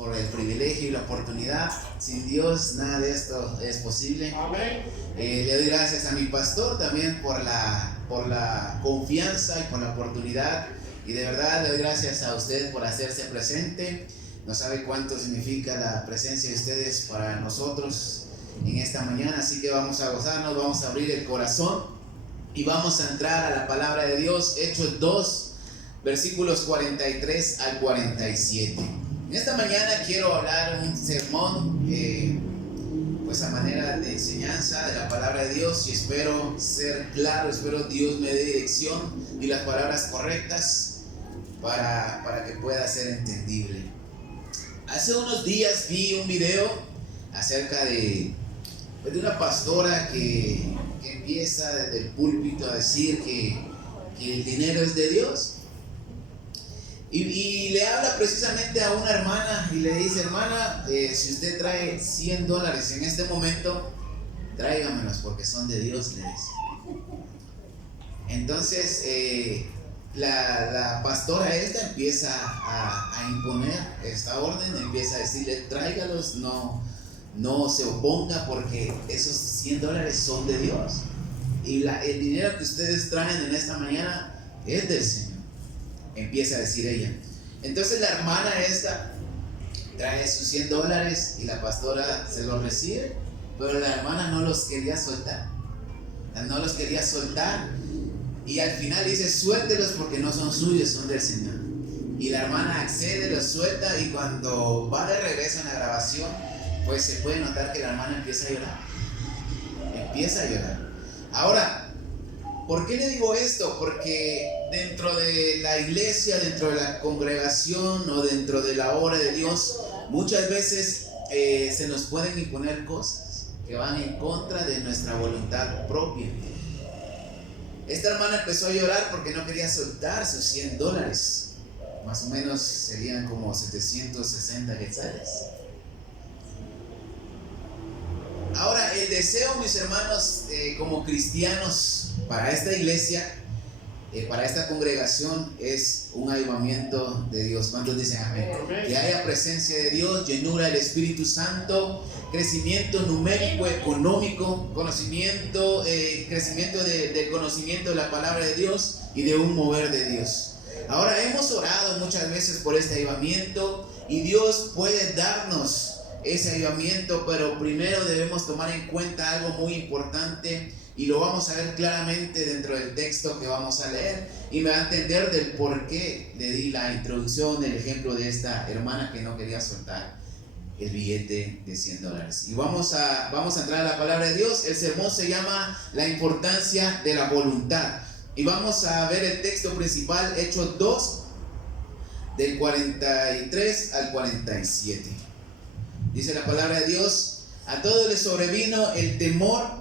por el privilegio y la oportunidad. Sin Dios nada de esto es posible. Amén. Le doy gracias a mi pastor también por la confianza y por la oportunidad. Y de verdad le doy gracias a usted por hacerse presente. No sabe cuánto significa la presencia de ustedes para nosotros en esta mañana. Así que vamos a gozarnos, vamos a abrir el corazón y vamos a entrar a la palabra de Dios. Hechos 2, versículos 43 al 47. En esta mañana quiero hablar un sermón, pues a manera de enseñanza de la palabra de Dios, y espero ser claro, espero Dios me dé dirección y las palabras correctas para que pueda ser entendible. Hace unos días vi un video acerca de una pastora que empieza desde el púlpito a decir que el dinero es de Dios. Y le habla precisamente a una hermana y le dice: hermana, si usted trae $100 en este momento, tráigamelos porque son de Dios, le dice. Entonces la pastora esta empieza a imponer esta orden, empieza a decirle: tráigalos, no se oponga porque esos $100 son de Dios. Y el dinero que ustedes traen en esta mañana es del Señor, empieza a decir ella. Entonces la hermana esta trae sus $100 y la pastora se los recibe, pero la hermana no los quería soltar. Y al final dice: suéltelos porque no son suyos, son del Señor. Y la hermana accede, los suelta, y cuando va de regreso en la grabación, pues se puede notar que la hermana empieza a llorar. Ahora, ¿por qué le digo esto? Porque dentro de la iglesia, dentro de la congregación o dentro de la obra de Dios, muchas veces se nos pueden imponer cosas que van en contra de nuestra voluntad propia. Esta hermana empezó a llorar porque no quería soltar sus $100. Más o menos serían como 760 quetzales. Ahora, el deseo, mis hermanos, como cristianos, para esta iglesia, para esta congregación, es un avivamiento de Dios. ¿Cuántos dicen amén? Que haya presencia de Dios, llenura del Espíritu Santo, crecimiento numérico, económico, conocimiento, crecimiento del conocimiento de la palabra de Dios y de un mover de Dios. Ahora, hemos orado muchas veces por este avivamiento y Dios puede darnos ese avivamiento, pero primero debemos tomar en cuenta algo muy importante, y lo vamos a ver claramente dentro del texto que vamos a leer, y me va a entender del por qué le di la introducción, el ejemplo de esta hermana que no quería soltar el billete de $100. Y vamos a entrar a la palabra de Dios. El sermón se llama La importancia de la voluntad, y vamos a ver el texto principal, Hechos 2, del 43 al 47. Dice la palabra de Dios: a todos les sobrevino el temor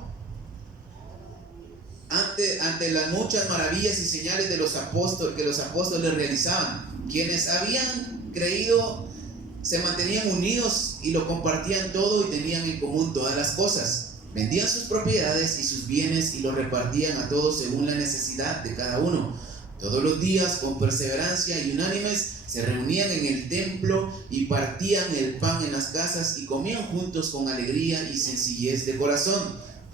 ante las muchas maravillas y señales de los apóstoles que los apóstoles realizaban. Quienes habían creído se mantenían unidos y lo compartían todo y tenían en común todas las cosas. Vendían sus propiedades y sus bienes y los repartían a todos según la necesidad de cada uno. Todos los días, con perseverancia y unánimes, se reunían en el templo y partían el pan en las casas y comían juntos con alegría y sencillez de corazón.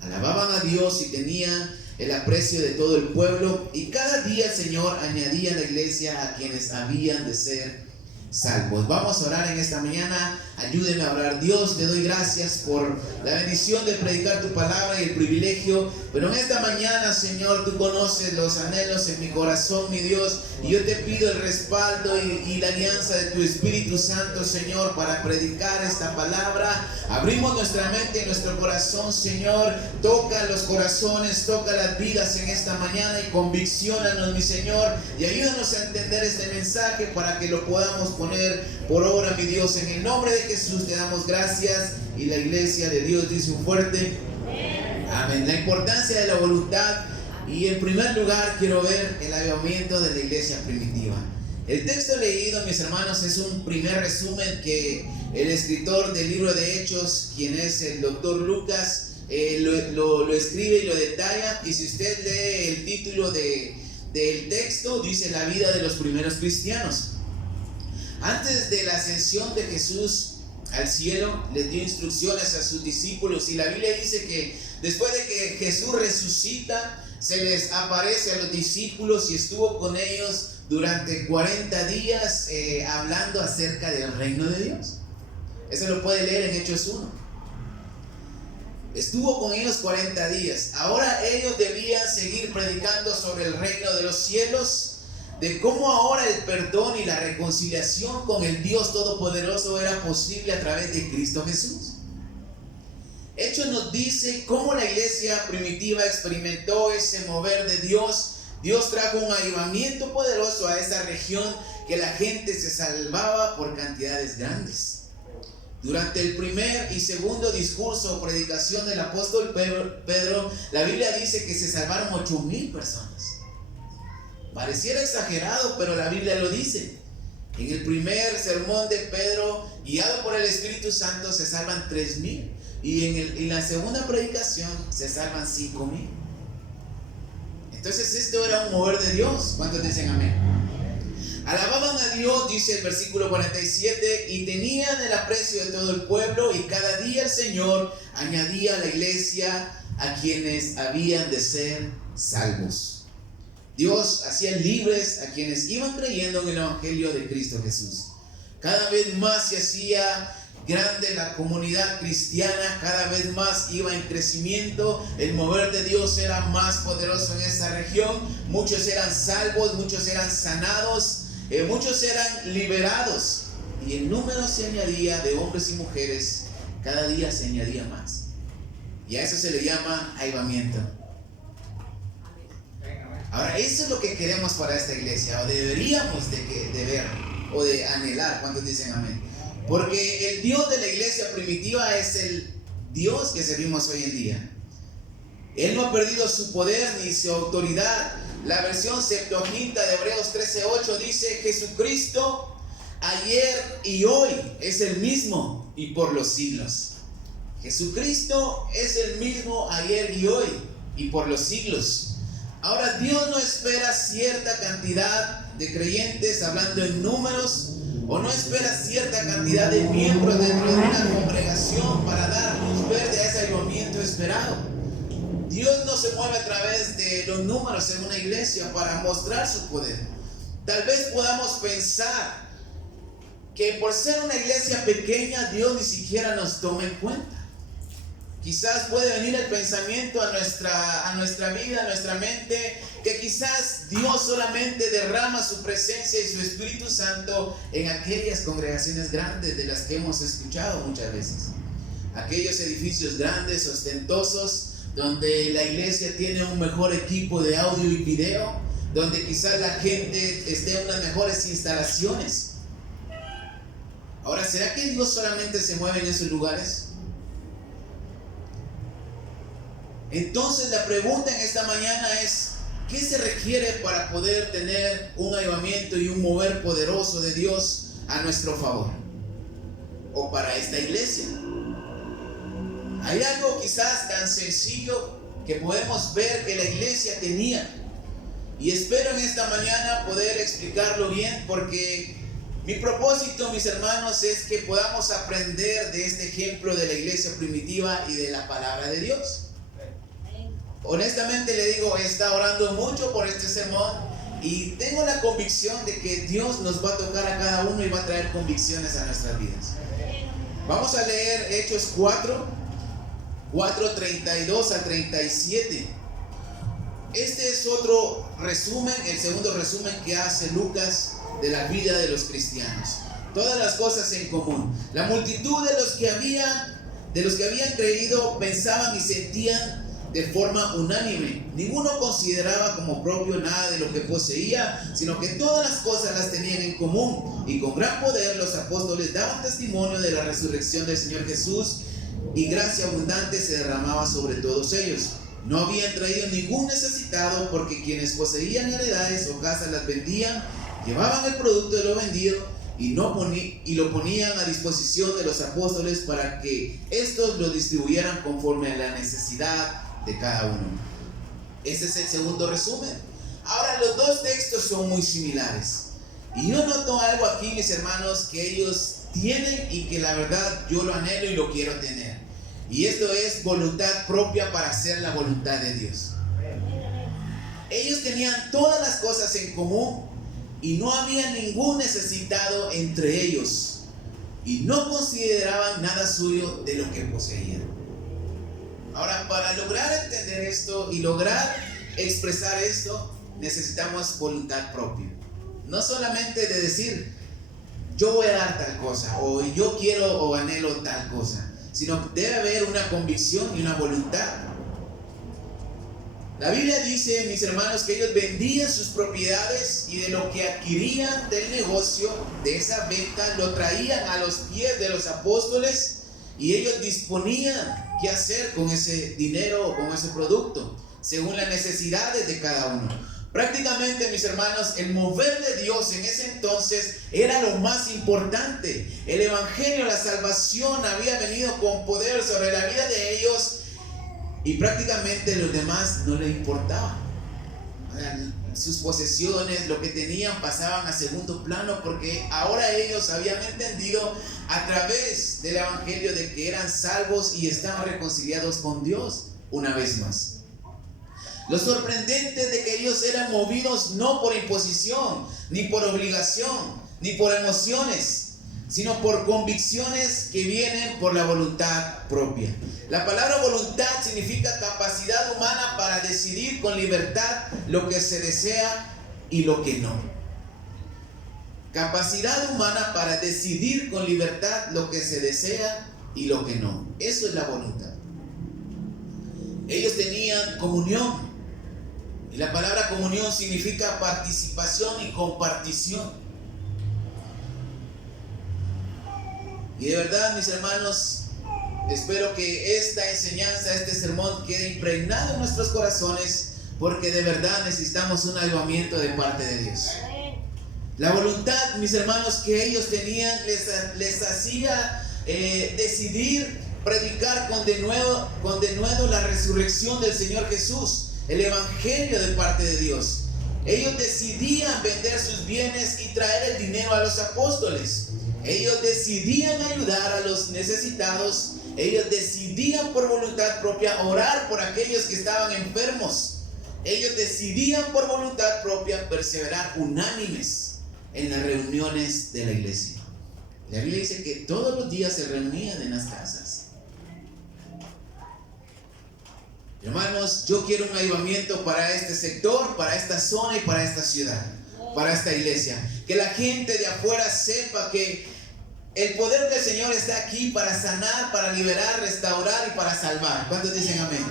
Alababan a Dios y tenían el aprecio de todo el pueblo, y cada día el Señor añadía a la iglesia a quienes habían de ser salvos. Vamos a orar en esta mañana. Ayúdeme a orar. Dios, te doy gracias por la bendición de predicar tu palabra y el privilegio, pero en esta mañana, Señor, tú conoces los anhelos en mi corazón, mi Dios, y yo te pido el respaldo y la alianza de tu Espíritu Santo, Señor, para predicar esta palabra. Abrimos nuestra mente y nuestro corazón, Señor. Toca los corazones, toca las vidas en esta mañana y convicciónanos, mi Señor, y ayúdanos a entender este mensaje para que lo podamos poner por obra, mi Dios. En el nombre de Jesús te damos gracias, y la iglesia de Dios dice un fuerte amén. La importancia de la voluntad, y en primer lugar quiero ver el avivamiento de la iglesia primitiva. El texto leído, mis hermanos, es un primer resumen que el escritor del libro de Hechos, quien es el doctor Lucas, lo escribe y lo detalla. Y si usted lee el título del texto, dice: la vida de los primeros cristianos. Antes de la ascensión de Jesús al cielo, les dio instrucciones a sus discípulos, y la Biblia dice que después de que Jesús resucita, se les aparece a los discípulos y estuvo con ellos durante 40 días hablando acerca del reino de Dios. Eso lo puede leer en Hechos 1. Estuvo con ellos 40 días. Ahora ellos debían seguir predicando sobre el reino de los cielos, de cómo ahora el perdón y la reconciliación con el Dios Todopoderoso era posible a través de Cristo Jesús. Hechos nos dice cómo la iglesia primitiva experimentó ese mover de Dios. Dios trajo un avivamiento poderoso a esa región, que la gente se salvaba por cantidades grandes. Durante el primer y segundo discurso o predicación del apóstol Pedro, la Biblia dice que se salvaron 8,000 personas. Pareciera exagerado, pero la Biblia lo dice. En el primer sermón de Pedro, guiado por el Espíritu Santo, se salvan 3,000. Y en la segunda predicación se salvan 5,000. Entonces esto era un mover de Dios. ¿Cuántos dicen amén? Alababan a Dios, dice el versículo 47, y tenían el aprecio de todo el pueblo, y cada día el Señor añadía a la iglesia a quienes habían de ser salvos. Dios hacía libres a quienes iban creyendo en el Evangelio de Cristo Jesús. Cada vez más se hacía grande la comunidad cristiana, cada vez más iba en crecimiento. El mover de Dios era más poderoso en esa región. Muchos eran salvos, muchos eran sanados, muchos eran liberados, y el número se añadía de hombres y mujeres, cada día se añadía más. Y a eso se le llama avivamiento. Ahora, eso es lo que queremos para esta iglesia, o deberíamos de ver o de anhelar. ¿Cuántos dicen amén? Porque el Dios de la iglesia primitiva es el Dios que servimos hoy en día. Él no ha perdido su poder ni su autoridad. La versión Septuaginta de Hebreos 13:8 dice: Jesucristo ayer y hoy es el mismo y por los siglos. Jesucristo es el mismo ayer y hoy y por los siglos. Ahora, Dios no espera cierta cantidad de creyentes, hablando en números, o no espera cierta cantidad de miembros dentro de una congregación para dar luz verde a ese avivamiento esperado. Dios no se mueve a través de los números en una iglesia para mostrar su poder. Tal vez podamos pensar que por ser una iglesia pequeña, Dios ni siquiera nos toma en cuenta. Quizás puede venir el pensamiento a nuestra vida, a nuestra mente, que quizás Dios solamente derrama su presencia y su Espíritu Santo en aquellas congregaciones grandes de las que hemos escuchado muchas veces. Aquellos edificios grandes, ostentosos, donde la iglesia tiene un mejor equipo de audio y video, donde quizás la gente esté en unas mejores instalaciones. Ahora, ¿será que Dios solamente se mueve en esos lugares? Entonces la pregunta en esta mañana es: ¿qué se requiere para poder tener un avivamiento y un mover poderoso de Dios a nuestro favor? O para esta iglesia. Hay algo quizás tan sencillo que podemos ver que la iglesia tenía. Y espero en esta mañana poder explicarlo bien, porque mi propósito, mis hermanos, es que podamos aprender de este ejemplo de la iglesia primitiva y de la palabra de Dios. Honestamente le digo, he estado orando mucho por este sermón y tengo la convicción de que Dios nos va a tocar a cada uno y va a traer convicciones a nuestras vidas. Vamos a leer Hechos 4:32 al 37. Este es otro resumen, el segundo resumen que hace Lucas de la vida de los cristianos. Todas las cosas en común. La multitud de los que habían creído pensaban y sentían de forma unánime. Ninguno consideraba como propio nada de lo que poseía, sino que todas las cosas las tenían en común. Y con gran poder los apóstoles daban testimonio de la resurrección del Señor Jesús, y gracia abundante se derramaba sobre todos ellos. No habían traído ningún necesitado, porque quienes poseían heredades o casas las vendían, llevaban el producto de lo vendido y lo ponían a disposición de los apóstoles para que éstos lo distribuyeran conforme a la necesidad de cada uno. Ese es el segundo resumen. Ahora, los dos textos son muy similares. Y yo noto algo aquí, mis hermanos, que ellos tienen y que la verdad yo lo anhelo y lo quiero tener. Y esto es voluntad propia para hacer la voluntad de Dios. Ellos tenían todas las cosas en común y no había ningún necesitado entre ellos. Y no consideraban nada suyo de lo que poseían. Ahora, para lograr entender esto y lograr expresar esto, necesitamos voluntad propia. No solamente de decir, yo voy a dar tal cosa, o yo quiero o anhelo tal cosa, sino debe haber una convicción y una voluntad. La Biblia dice, mis hermanos, que ellos vendían sus propiedades y de lo que adquirían del negocio, de esa venta, lo traían a los pies de los apóstoles y ellos disponían qué hacer con ese dinero o con ese producto, según las necesidades de cada uno. Prácticamente, mis hermanos, el mover de Dios en ese entonces era lo más importante. El evangelio, la salvación había venido con poder sobre la vida de ellos y prácticamente los demás no les importaba. Sus posesiones, lo que tenían, pasaban a segundo plano porque ahora ellos habían entendido a través del evangelio de que eran salvos y estaban reconciliados con Dios una vez más. Lo sorprendente es de que ellos eran movidos no por imposición, ni por obligación, ni por emociones, sino por convicciones que vienen por la voluntad propia. La palabra voluntad significa capacidad humana para decidir con libertad lo que se desea y lo que no. Capacidad humana para decidir con libertad lo que se desea y lo que no. Eso es la voluntad. Ellos tenían comunión. Y la palabra comunión significa participación y compartición. Y de verdad, mis hermanos, espero que esta enseñanza, este sermón quede impregnado en nuestros corazones, porque de verdad necesitamos un avivamiento de parte de Dios. La voluntad, mis hermanos, que ellos tenían les hacía decidir predicar con denuedo la resurrección del Señor Jesús. El evangelio de parte de Dios. Ellos decidían vender sus bienes y traer el dinero a los apóstoles. Ellos decidían ayudar a los necesitados. Ellos decidían por voluntad propia orar por aquellos que estaban enfermos. Ellos decidían por voluntad propia perseverar unánimes en las reuniones de la iglesia. La Biblia dice que todos los días se reunían en las casas. Hermanos, yo quiero un avivamiento para este sector, para esta zona y para esta ciudad, para esta iglesia. Que la gente de afuera sepa que el poder del Señor está aquí para sanar, para liberar, restaurar y para salvar. ¿Cuántos dicen amén?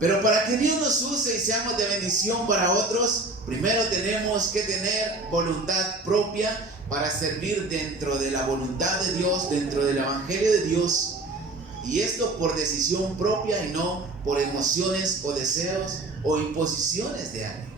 Pero para que Dios nos use y seamos de bendición para otros, primero tenemos que tener voluntad propia para servir dentro de la voluntad de Dios, dentro del evangelio de Dios. Y esto por decisión propia y no por emociones o deseos o imposiciones de alguien.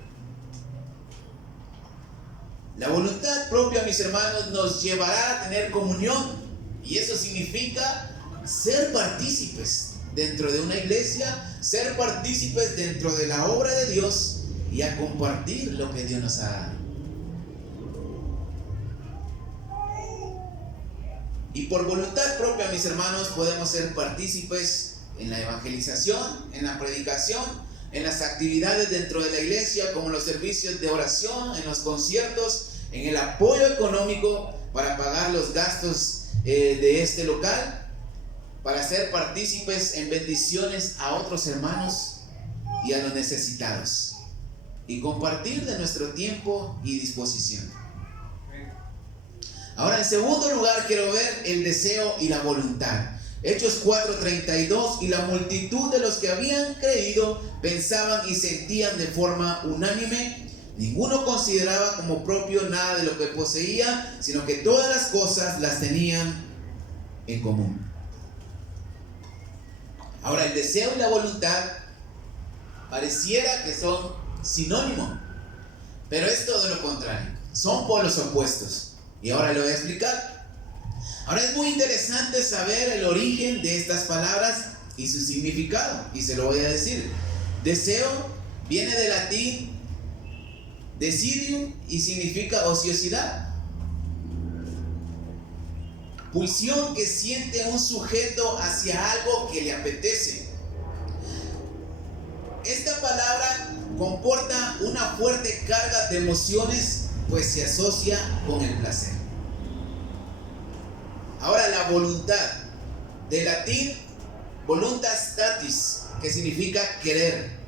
La voluntad propia, mis hermanos, nos llevará a tener comunión. Y eso significa ser partícipes dentro de una iglesia, ser partícipes dentro de la obra de Dios y a compartir lo que Dios nos ha dado. Y por voluntad propia, mis hermanos, podemos ser partícipes en la evangelización, en la predicación, en las actividades dentro de la iglesia, como los servicios de oración, en los conciertos, en el apoyo económico para pagar los gastos de este local, para ser partícipes en bendiciones a otros hermanos y a los necesitados, y compartir de nuestro tiempo y disposición. Ahora, en segundo lugar, quiero ver el deseo y la voluntad. Hechos 4:32, y la multitud de los que habían creído pensaban y sentían de forma unánime. Ninguno consideraba como propio nada de lo que poseía, sino que todas las cosas las tenían en común. Ahora, el deseo y la voluntad pareciera que son sinónimos, pero es todo lo contrario. Son polos opuestos. Y ahora lo voy a explicar. Ahora es muy interesante saber el origen de estas palabras y su significado. Y se lo voy a decir. Deseo viene del latín Desidium y significa ociosidad. Pulsión que siente un sujeto hacia algo que le apetece. Esta palabra comporta una fuerte carga de emociones, pues se asocia con el placer. Ahora, la voluntad, del latín voluntatis, que significa querer,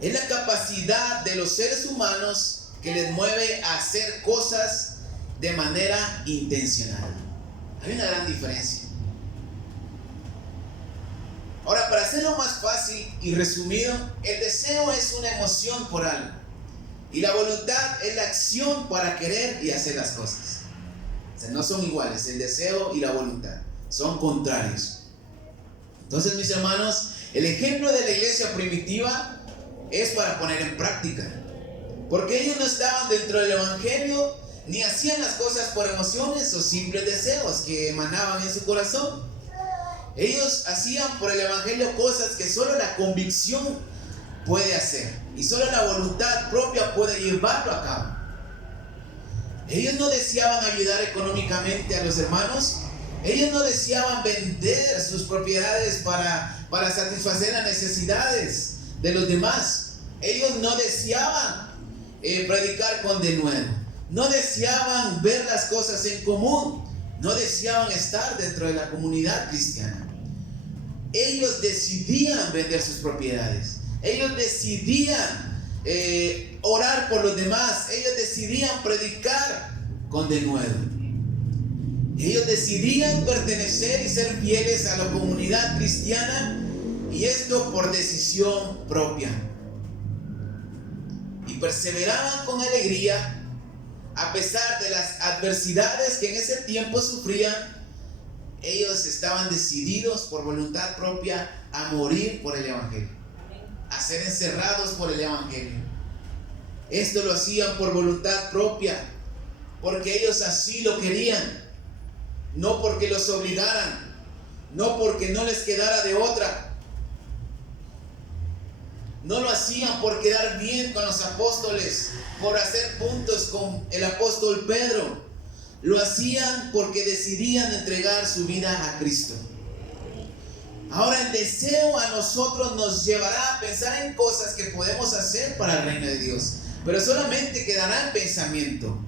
es la capacidad de los seres humanos que les mueve a hacer cosas de manera intencional. Hay una gran diferencia. Ahora, para hacerlo más fácil y resumido, el deseo es una emoción por algo y la voluntad es la acción para querer y hacer las cosas. O sea, no son iguales, el deseo y la voluntad son contrarios. Entonces, mis hermanos, el ejemplo de la iglesia primitiva es para poner en práctica, porque ellos no estaban dentro del evangelio ni hacían las cosas por emociones o simples deseos que emanaban en su corazón. Ellos hacían por el evangelio cosas que solo la convicción puede hacer y solo la voluntad propia puede llevarlo a cabo. Ellos no deseaban ayudar económicamente a los hermanos. Ellos no deseaban vender sus propiedades para satisfacer las necesidades de los demás. Ellos no deseaban predicar con denuedo. No deseaban ver las cosas en común. No deseaban estar dentro de la comunidad cristiana. Ellos decidían vender sus propiedades. Ellos decidían orar por los demás. Ellos decidían predicar con denuedo. Ellos decidían pertenecer y ser fieles a la comunidad cristiana, y esto por decisión propia. Y perseveraban con alegría a pesar de las adversidades que en ese tiempo sufrían. Ellos estaban decididos por voluntad propia a morir por el evangelio, a ser encerrados por el evangelio. Esto lo hacían por voluntad propia, porque ellos así lo querían, no porque los obligaran, no porque no les quedara de otra. No lo hacían por quedar bien con los apóstoles, por hacer puntos con el apóstol Pedro. Lo hacían porque decidían entregar su vida a Cristo. Ahora, el deseo a nosotros nos llevará a pensar en cosas que podemos hacer para el reino de Dios, pero solamente quedará en pensamiento.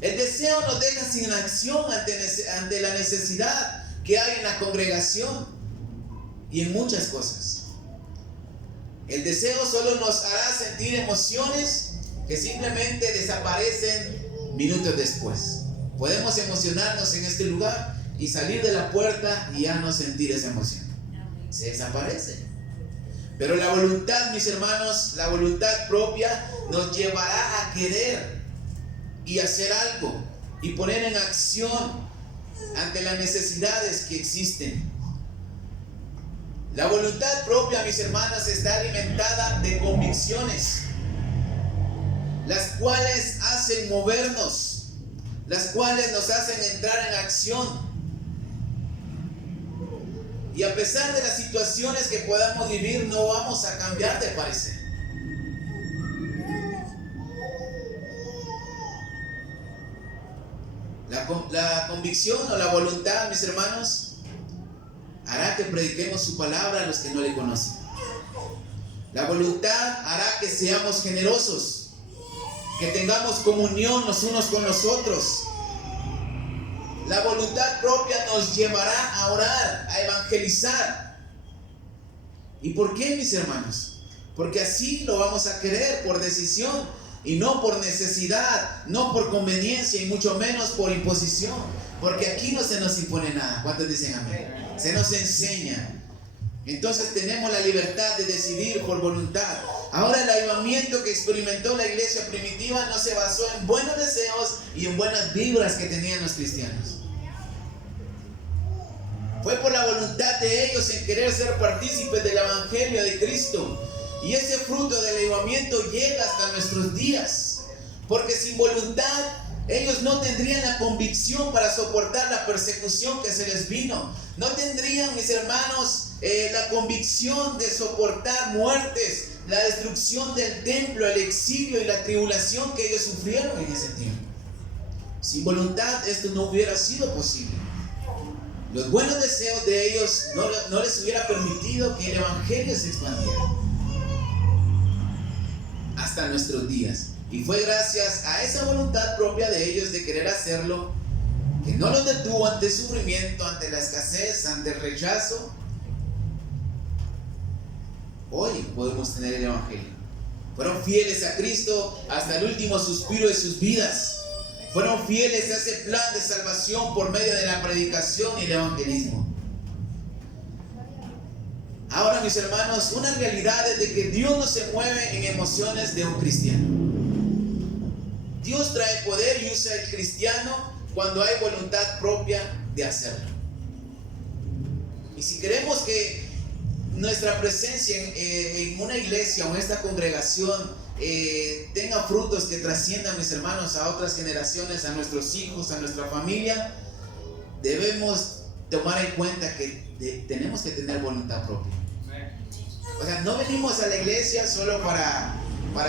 El deseo nos deja sin acción ante la necesidad que hay en la congregación y en muchas cosas. El deseo solo nos hará sentir emociones que simplemente desaparecen minutos después. Podemos emocionarnos en este lugar y salir de la puerta y ya no sentir esa emoción. Se desaparece. Pero la voluntad, mis hermanos, la voluntad propia nos llevará a querer y hacer algo y poner en acción ante las necesidades que existen. La voluntad propia, mis hermanas, está alimentada de convicciones, las cuales hacen movernos, las cuales nos hacen entrar en acción. Y a pesar de las situaciones que podamos vivir, no vamos a cambiar de parecer. La convicción o la voluntad, mis hermanos, hará que prediquemos su palabra a los que no le conocen. La voluntad hará que seamos generosos, que tengamos comunión los unos con los otros. La voluntad propia nos llevará a orar, a evangelizar. ¿Y por qué, mis hermanos? Porque así lo vamos a querer por decisión y no por necesidad, no por conveniencia y mucho menos por imposición. Porque aquí no se nos impone nada. ¿Cuántos dicen amén? Se nos enseña. Entonces tenemos la libertad de decidir por voluntad. Ahora, el avivamiento que experimentó la iglesia primitiva no se basó en buenos deseos y en buenas vibras que tenían los cristianos. Fue por la voluntad de ellos en querer ser partícipes del evangelio de Cristo. Y ese fruto del avivamiento llega hasta nuestros días. Porque sin voluntad Ellos no tendrían la convicción para soportar la persecución que se les vino. No tendrían, mis hermanos, la convicción de soportar muertes, la destrucción del templo, el exilio y la tribulación que ellos sufrieron en ese tiempo. Sin voluntad esto no hubiera sido posible. Los buenos deseos de ellos no les hubiera permitido que el evangelio se expandiera hasta nuestros días. Y fue gracias a esa voluntad propia de ellos de querer hacerlo que no los detuvo ante el sufrimiento, ante la escasez, ante el rechazo. Hoy podemos tener el evangelio. Fueron fieles a Cristo hasta el último suspiro de sus vidas. Fueron fieles a ese plan de salvación por medio de la predicación y el evangelismo. Ahora, mis hermanos, una realidad es de que Dios no se mueve en emociones de un cristiano. Dios trae poder y usa el cristiano cuando hay voluntad propia de hacerlo. Y si queremos que nuestra presencia en una iglesia o en esta congregación tenga frutos que trasciendan, mis hermanos, a otras generaciones, a nuestros hijos, a nuestra familia, debemos tomar en cuenta que tenemos que tener voluntad propia. O sea, no venimos a la iglesia solo para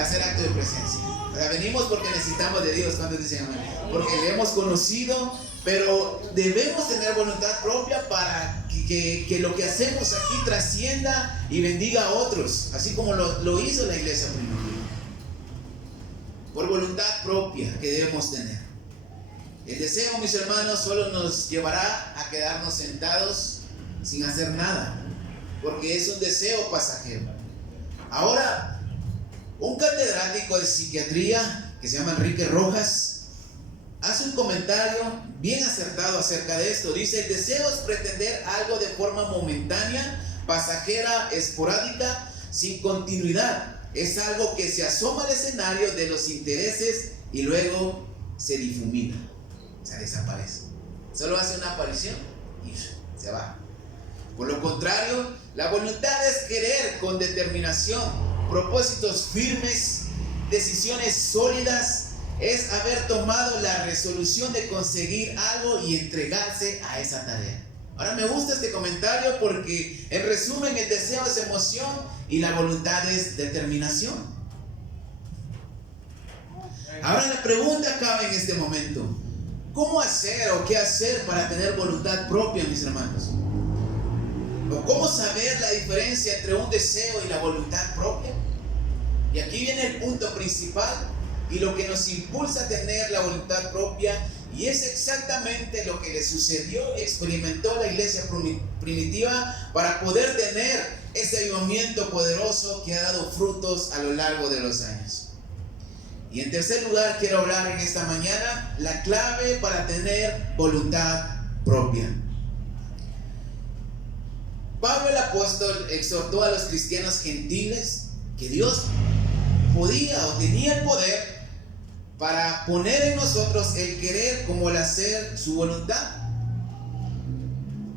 hacer acto de presencia. O sea, venimos porque necesitamos de Dios. ¿Cuántos dicen amén? Porque le hemos conocido, pero debemos tener voluntad propia para que lo que hacemos aquí trascienda y bendiga a otros, así como lo hizo la iglesia primitiva. Por voluntad propia que debemos tener. El deseo, mis hermanos, solo nos llevará a quedarnos sentados sin hacer nada, porque es un deseo pasajero. Ahora, un catedrático de psiquiatría que se llama Enrique Rojas hace un comentario bien acertado acerca de esto. Dice: el deseo es pretender algo de forma momentánea, pasajera, esporádica, sin continuidad. Es algo que se asoma al escenario de los intereses y luego se difumina, o sea, desaparece. Solo hace una aparición y se va. Por lo contrario, la voluntad es querer con determinación, propósitos firmes, decisiones sólidas. Es haber tomado la resolución de conseguir algo y entregarse a esa tarea. Ahora, me gusta este comentario porque en resumen el deseo es emoción y la voluntad es determinación. Ahora la pregunta cabe en este momento: ¿cómo hacer o qué hacer para tener voluntad propia, mis hermanos? ¿O cómo saber la diferencia entre un deseo y la voluntad propia? Y aquí viene el punto principal y lo que nos impulsa a tener la voluntad propia, y es exactamente lo que le sucedió y experimentó la iglesia primitiva para poder tener ese avivamiento poderoso que ha dado frutos a lo largo de los años. Y en tercer lugar, quiero hablar en esta mañana la clave para tener voluntad propia. Pablo el apóstol exhortó a los cristianos gentiles que Dios podía o tenía el poder para poner en nosotros el querer como el hacer su voluntad.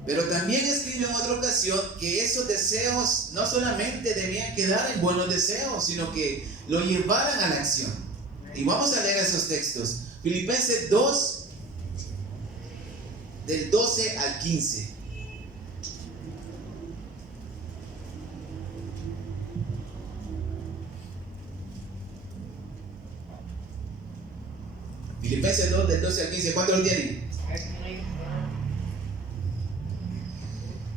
Pero también escribió en otra ocasión que esos deseos no solamente debían quedar en buenos deseos, sino que lo llevaran a la acción. Y vamos a leer esos textos. Filipenses 2, del 12 al 15. Filipenses 2, del 12 al 15. ¿Cuántos lo tienen?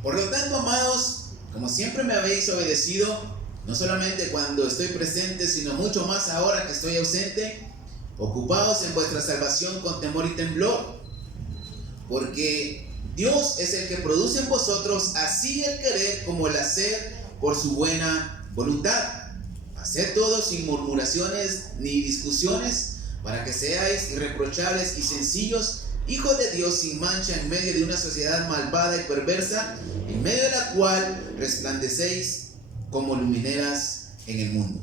Por lo tanto, amados, como siempre me habéis obedecido, no solamente cuando estoy presente, sino mucho más ahora que estoy ausente, ocupaos en vuestra salvación con temor y temblor, porque Dios es el que produce en vosotros así el querer como el hacer por su buena voluntad. Haced todo sin murmuraciones ni discusiones, para que seáis irreprochables y sencillos, hijos de Dios sin mancha en medio de una sociedad malvada y perversa, en medio de la cual resplandecéis como lumineras en el mundo.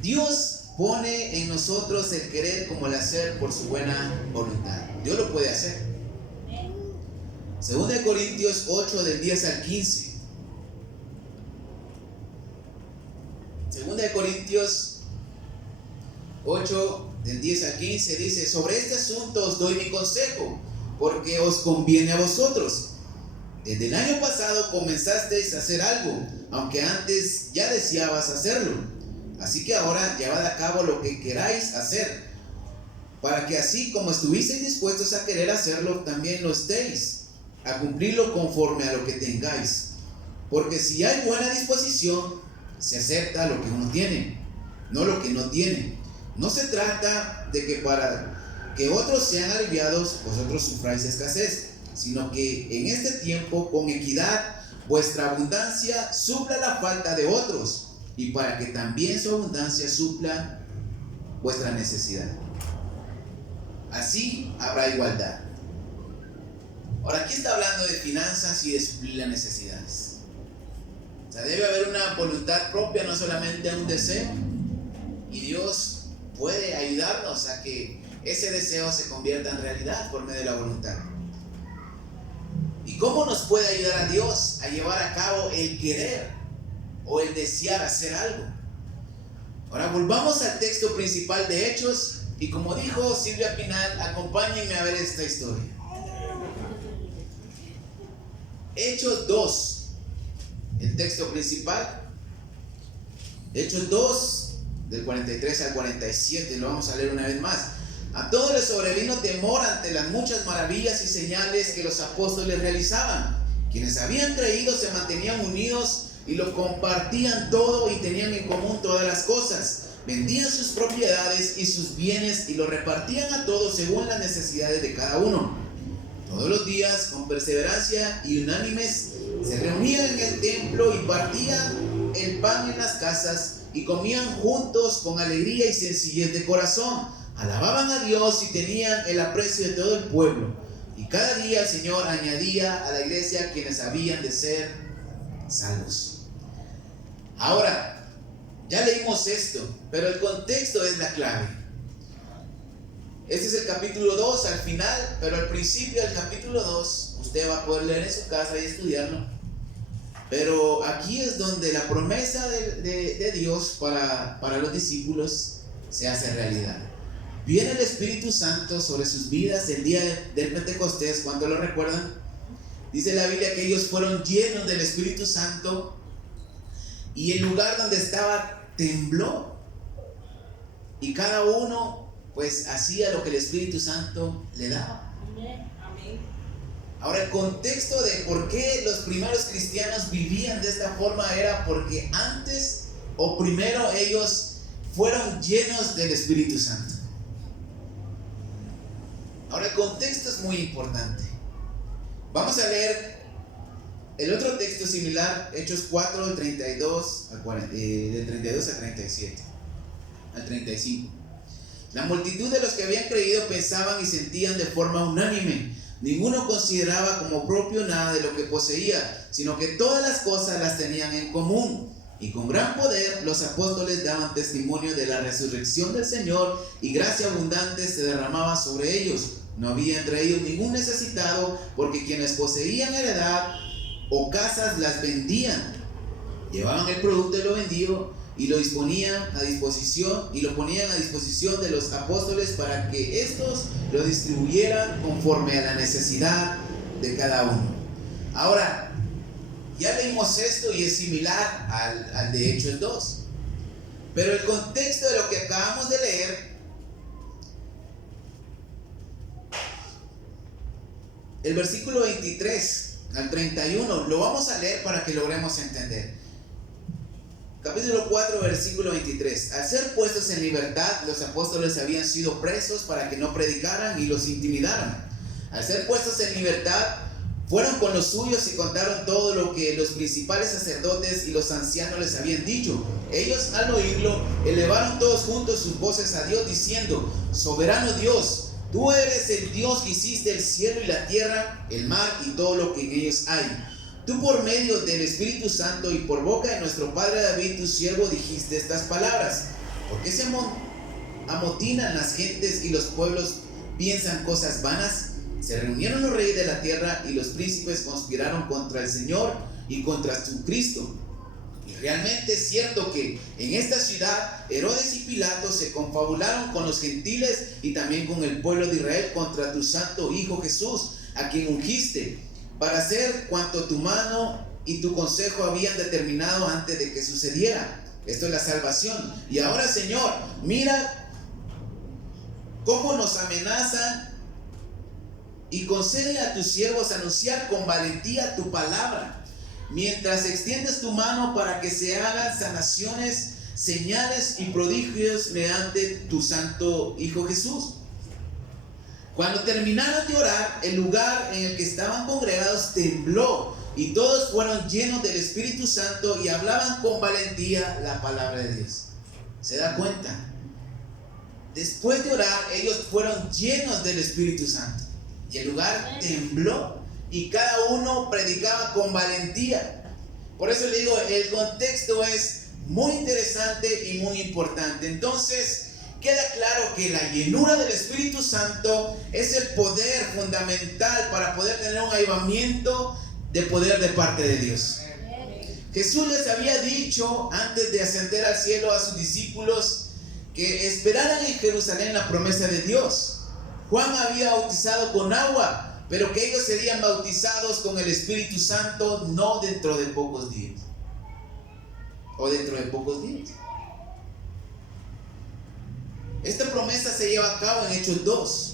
Dios pone en nosotros el querer como el hacer por su buena voluntad. Dios lo puede hacer. 2 Corintios 8, del 10 al 15. 2 Corintios 8, del 10 al 15, dice: sobre este asunto os doy mi consejo, porque os conviene a vosotros. Desde el año pasado comenzasteis a hacer algo, aunque antes ya deseabas hacerlo. Así que ahora llevad a cabo lo que queráis hacer, para que así como estuvisteis dispuestos a querer hacerlo, también lo estéis, a cumplirlo conforme a lo que tengáis. Porque si hay buena disposición, se acepta lo que uno tiene, no lo que no tiene. No se trata de que para que otros sean aliviados, vosotros sufráis escasez, sino que en este tiempo, con equidad, vuestra abundancia supla la falta de otros, y para que también su abundancia supla vuestra necesidad. Así habrá igualdad. Ahora, aquí está hablando de finanzas y de suplir las necesidades. O sea, debe haber una voluntad propia, no solamente un deseo. Y Dios puede ayudarnos a que ese deseo se convierta en realidad por medio de la voluntad. ¿Y cómo nos puede ayudar a Dios a llevar a cabo el querer o el desear hacer algo? Ahora volvamos al texto principal de Hechos, y como dijo Silvia Pinal, acompáñenme a ver esta historia. Hechos 2, el texto principal. Hechos 2, del 43 al 47, lo vamos a leer una vez más. A todos les sobrevino temor ante las muchas maravillas y señales que los apóstoles realizaban. Quienes habían creído se mantenían unidos y lo compartían todo y tenían en común todas las cosas. Vendían sus propiedades y sus bienes y lo repartían a todos según las necesidades de cada uno. Todos los días, con perseverancia y unánimes, se reunían en el templo y partían el pan en las casas y comían juntos con alegría y sencillez de corazón. Alababan a Dios y tenían el aprecio de todo el pueblo. Y cada día el Señor añadía a la iglesia quienes habían de ser salvos. Ahora, ya leímos esto, pero el contexto es la clave. Este es el capítulo 2 al final, pero al principio del capítulo 2, usted va a poder leer en su casa y estudiarlo. Pero aquí es donde la promesa de Dios para los discípulos se hace realidad. Viene el Espíritu Santo sobre sus vidas el día del Pentecostés. ¿Cuánto lo recuerdan? Dice la Biblia que ellos fueron llenos del Espíritu Santo y el lugar donde estaba tembló, y cada uno pues hacía lo que el Espíritu Santo le daba. Amén. Ahora, el contexto de por qué los primeros cristianos vivían de esta forma era porque antes o primero ellos fueron llenos del Espíritu Santo. Ahora, el contexto es muy importante. Vamos a leer el otro texto similar, Hechos 4, del 32 al 37, al 35. La multitud de los que habían creído pensaban y sentían de forma unánime. Ninguno consideraba como propio nada de lo que poseía, sino que todas las cosas las tenían en común. Y con gran poder los apóstoles daban testimonio de la resurrección del Señor, y gracia abundante se derramaba sobre ellos. No había entre ellos ningún necesitado, porque quienes poseían heredad o casas las vendían, llevaban el producto de lo vendido y lo disponían a disposición, y lo ponían a disposición de los apóstoles para que estos lo distribuyeran conforme a la necesidad de cada uno. Ahora, ya leímos esto y es similar al de Hechos 2, pero el contexto de lo que acabamos de leer, el versículo 23 al 31, lo vamos a leer para que logremos entender. Capítulo 4, versículo 23. Al ser puestos en libertad, los apóstoles habían sido presos para que no predicaran y los intimidaran. Al ser puestos en libertad, fueron con los suyos y contaron todo lo que los principales sacerdotes y los ancianos les habían dicho. Ellos, al oírlo, elevaron todos juntos sus voces a Dios, diciendo: Soberano Dios, tú eres el Dios que hiciste el cielo y la tierra, el mar y todo lo que en ellos hay. Tú, por medio del Espíritu Santo y por boca de nuestro padre David, tu siervo, dijiste estas palabras. ¿Por qué se amotinan las gentes y los pueblos piensan cosas vanas? Se reunieron los reyes de la tierra y los príncipes conspiraron contra el Señor y contra su Cristo. Y realmente es cierto que en esta ciudad Herodes y Pilato se confabularon con los gentiles y también con el pueblo de Israel contra tu santo Hijo Jesús, a quien ungiste, para hacer cuanto tu mano y tu consejo habían determinado antes de que sucediera. Esto es la salvación. Y ahora, Señor, mira cómo nos amenazan, y concede a tus siervos anunciar con valentía tu palabra, mientras extiendes tu mano para que se hagan sanaciones, señales y prodigios mediante tu santo Hijo Jesús. Cuando terminaron de orar, el lugar en el que estaban congregados tembló, y todos fueron llenos del Espíritu Santo y hablaban con valentía la palabra de Dios. ¿Se da cuenta? Después de orar, ellos fueron llenos del Espíritu Santo. Y el lugar tembló y cada uno predicaba con valentía. Por eso le digo, el contexto es muy interesante y muy importante. Entonces, queda claro que la llenura del Espíritu Santo es el poder fundamental para poder tener un avivamiento de poder de parte de Dios. Jesús les había dicho antes de ascender al cielo a sus discípulos que esperaran en Jerusalén la promesa de Dios. Juan había bautizado con agua, pero que ellos serían bautizados con el Espíritu Santo no dentro de pocos días. O dentro de pocos días. Esta promesa se lleva a cabo en Hechos 2.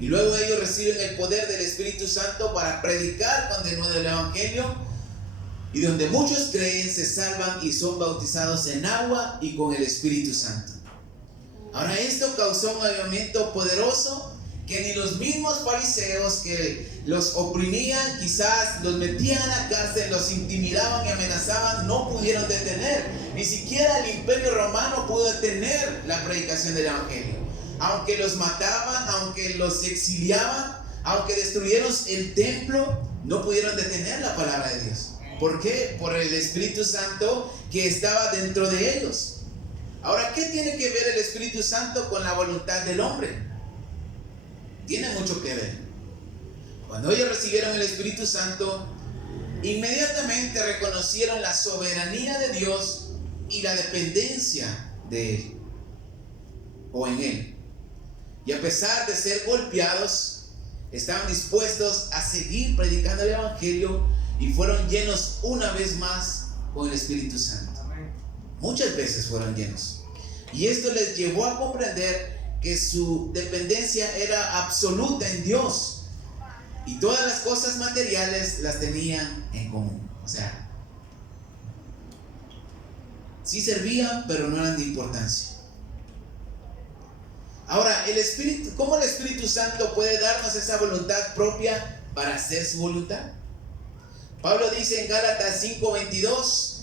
Y luego ellos reciben el poder del Espíritu Santo para predicar con denuedo el Evangelio. Y donde muchos creen, se salvan y son bautizados en agua y con el Espíritu Santo. Ahora, esto causó un avivamiento poderoso que ni los mismos fariseos que los oprimían, quizás los metían a la cárcel, los intimidaban y amenazaban, no pudieron detener. Ni siquiera el Imperio Romano pudo detener la predicación del Evangelio. Aunque los mataban, aunque los exiliaban, aunque destruyeron el templo, no pudieron detener la palabra de Dios. ¿Por qué? Por el Espíritu Santo que estaba dentro de ellos. Ahora, ¿qué tiene que ver el Espíritu Santo con la voluntad del hombre? Tiene mucho que ver. Cuando ellos recibieron el Espíritu Santo, inmediatamente reconocieron la soberanía de Dios y la dependencia de Él o en Él. Y a pesar de ser golpeados, estaban dispuestos a seguir predicando el Evangelio y fueron llenos una vez más con el Espíritu Santo. Muchas veces fueron llenos. Y esto les llevó a comprender que su dependencia era absoluta en Dios. Y todas las cosas materiales las tenían en común. O sea, sí servían, pero no eran de importancia. Ahora, ¿cómo el Espíritu Santo puede darnos esa voluntad propia para hacer su voluntad? Pablo dice en Gálatas 5:22,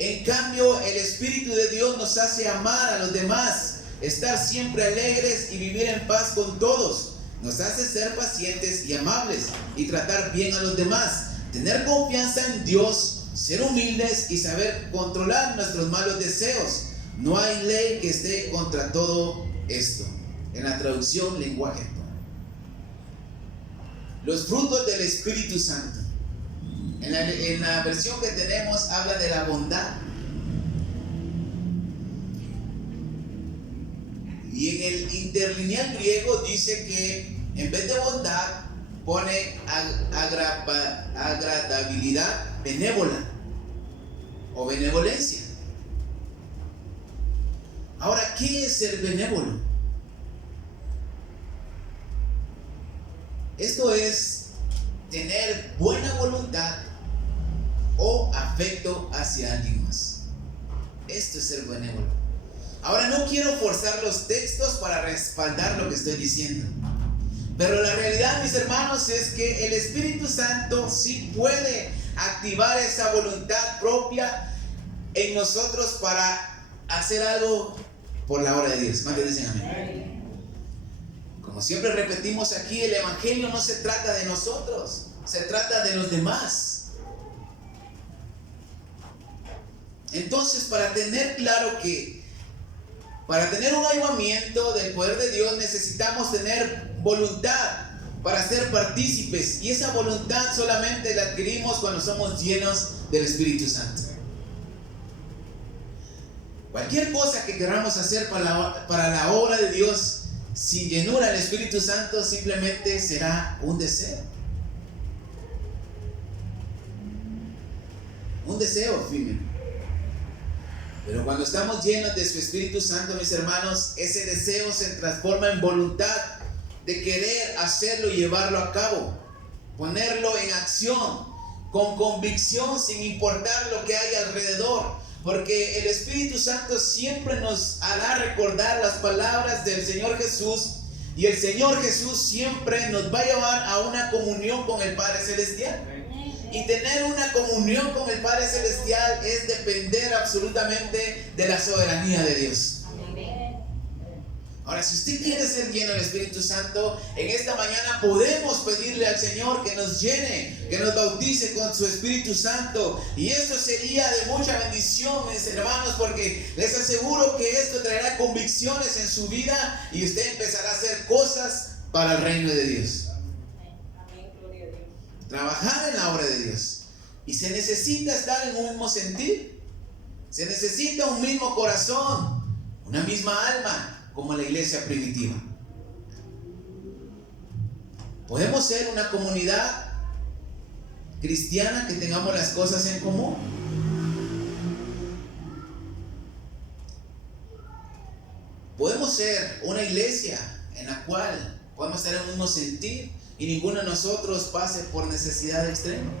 en cambio el Espíritu de Dios nos hace amar a los demás, estar siempre alegres y vivir en paz con todos. Nos hace ser pacientes y amables y tratar bien a los demás, tener confianza en Dios, ser humildes y saber controlar nuestros malos deseos. No hay ley que esté contra todo esto. En la traducción lenguaje actual. Los frutos del Espíritu Santo. En la versión que tenemos habla de la bondad. Y en el interlineal griego dice que en vez de bondad pone agradabilidad benévola o benevolencia. Ahora, ¿qué es ser benévolo? Esto es tener buena voluntad o afecto hacia alguien más. Esto es ser benévolo. Ahora, no quiero forzar los textos para respaldar lo que estoy diciendo, pero la realidad, mis hermanos, es que el Espíritu Santo sí puede activar esa voluntad propia en nosotros para hacer algo por la obra de Dios. ¿Cuántos dicen amén? Como siempre repetimos aquí, el Evangelio no se trata de nosotros, se trata de los demás. Entonces, para tener claro que para tener un avivamiento del poder de Dios necesitamos tener voluntad para ser partícipes, y esa voluntad solamente la adquirimos cuando somos llenos del Espíritu Santo. Cualquier cosa que queramos hacer para la obra de Dios, sin llenura del Espíritu Santo, simplemente será un deseo. Un deseo efímero. Pero cuando estamos llenos de su Espíritu Santo, mis hermanos, ese deseo se transforma en voluntad de querer hacerlo y llevarlo a cabo, ponerlo en acción, con convicción, sin importar lo que hay alrededor, porque el Espíritu Santo siempre nos hará recordar las palabras del Señor Jesús, y el Señor Jesús siempre nos va a llevar a una comunión con el Padre Celestial. Y tener una comunión con el Padre Celestial es depender absolutamente de la soberanía de Dios. Ahora, si usted quiere ser lleno del Espíritu Santo, en esta mañana podemos pedirle al Señor que nos llene, que nos bautice con su Espíritu Santo. Y esto sería de mucha bendición, mis hermanos, porque les aseguro que esto traerá convicciones en su vida y usted empezará a hacer cosas para el reino de Dios. Trabajar en la obra de Dios. Y se necesita estar en un mismo sentir. Se necesita un mismo corazón, una misma alma, como la iglesia primitiva. Podemos ser una comunidad cristiana que tengamos las cosas en común. Podemos ser una iglesia en la cual podemos estar en un mismo sentir y ninguno de nosotros pase por necesidad extrema.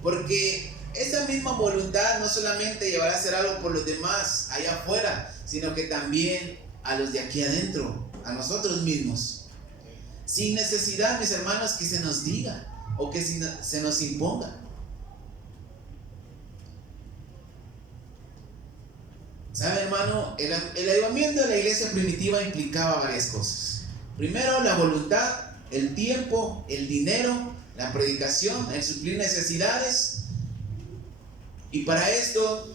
Porque esa misma voluntad no solamente llevará a hacer algo por los demás allá afuera, sino que también a los de aquí adentro, a nosotros mismos. Sin necesidad, mis hermanos, que se nos diga o que se nos imponga. ¿Sabe, hermano? El avivamiento de la iglesia primitiva implicaba varias cosas. Primero, la voluntad, el tiempo, el dinero, la predicación, el suplir necesidades. Y para esto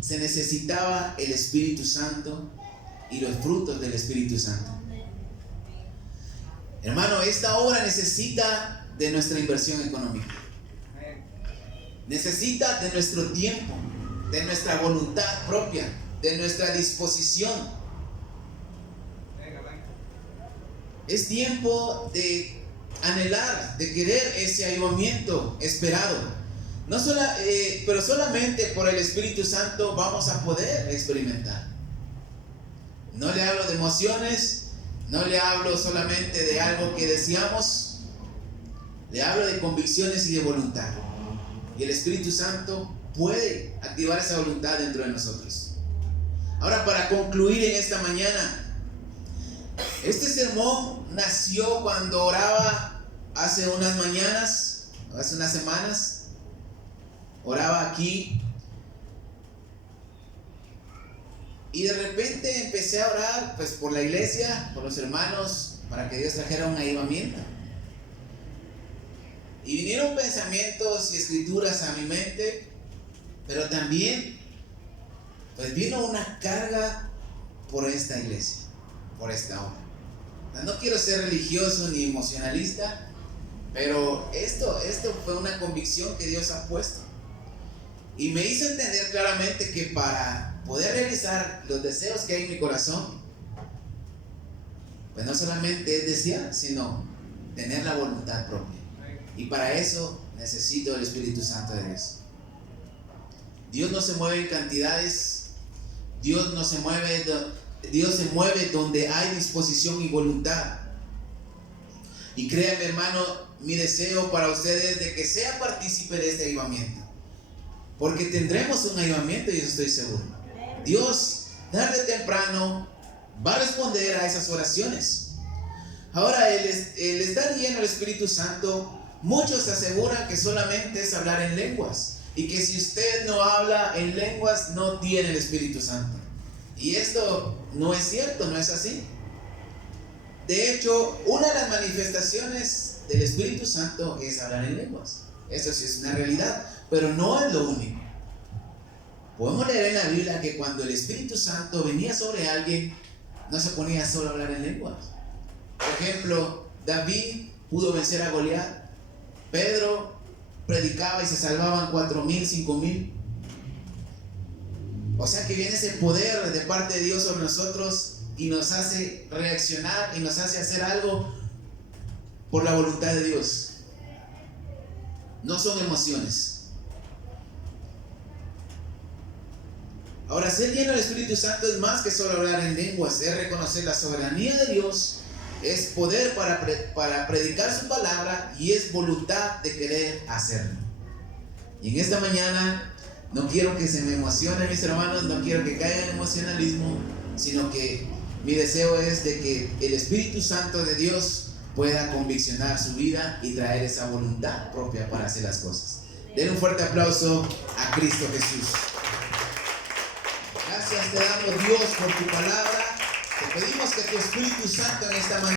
se necesitaba el Espíritu Santo y los frutos del Espíritu Santo. Hermano, esta obra necesita de nuestra inversión económica. Necesita de nuestro tiempo, de nuestra voluntad propia, de nuestra disposición. Es tiempo de anhelar, de querer ese avivamiento esperado. Pero solamente por el Espíritu Santo vamos a poder experimentar. No le hablo de emociones, no le hablo solamente de algo que deseamos, le hablo de convicciones y de voluntad. Y el Espíritu Santo puede activar esa voluntad dentro de nosotros. Ahora, para concluir en esta mañana, este sermón nació cuando oraba hace unas mañanas, hace unas semanas. Oraba aquí y de repente empecé a orar pues por la iglesia, por los hermanos, para que Dios trajera un avivamiento. Y vinieron pensamientos y escrituras a mi mente, pero también pues vino una carga por esta iglesia, por esta obra. No quiero ser religioso ni emocionalista, pero esto fue una convicción que Dios ha puesto. Y me hizo entender claramente que para poder realizar los deseos que hay en mi corazón, pues no solamente es desear, sino tener la voluntad propia. Y para eso necesito el Espíritu Santo de Dios. Dios no se mueve en cantidades, Dios se mueve donde hay disposición y voluntad. Y créanme, hermano, mi deseo para ustedes es de que sea partícipe de este avivamiento. Porque tendremos un avivamiento y eso estoy seguro. Dios, tarde o temprano, va a responder a esas oraciones. Ahora, el estar lleno del Espíritu Santo, muchos aseguran que solamente es hablar en lenguas. Y que si usted no habla en lenguas, no tiene el Espíritu Santo. Y esto no es cierto, no es así. De hecho, una de las manifestaciones del Espíritu Santo es hablar en lenguas. Eso sí es una realidad. Pero no es lo único. Podemos leer en la Biblia que cuando el Espíritu Santo venía sobre alguien, no se ponía solo a hablar en lenguas. Por ejemplo, David pudo vencer a Goliat. Pedro predicaba y se salvaban 4,000, 5,000. O sea que viene ese poder de parte de Dios sobre nosotros y nos hace reaccionar y nos hace hacer algo por la voluntad de Dios. No son emociones. Ahora, ser lleno del Espíritu Santo es más que solo hablar en lenguas, es reconocer la soberanía de Dios, es poder para predicar su palabra y es voluntad de querer hacerlo. Y en esta mañana no quiero que se me emocionen mis hermanos, no quiero que caigan en emocionalismo, sino que mi deseo es de que el Espíritu Santo de Dios pueda conviccionar su vida y traer esa voluntad propia para hacer las cosas. Den un fuerte aplauso a Cristo Jesús. Gracias te damos, Dios, por tu palabra. Te pedimos que tu Espíritu Santo en esta mañana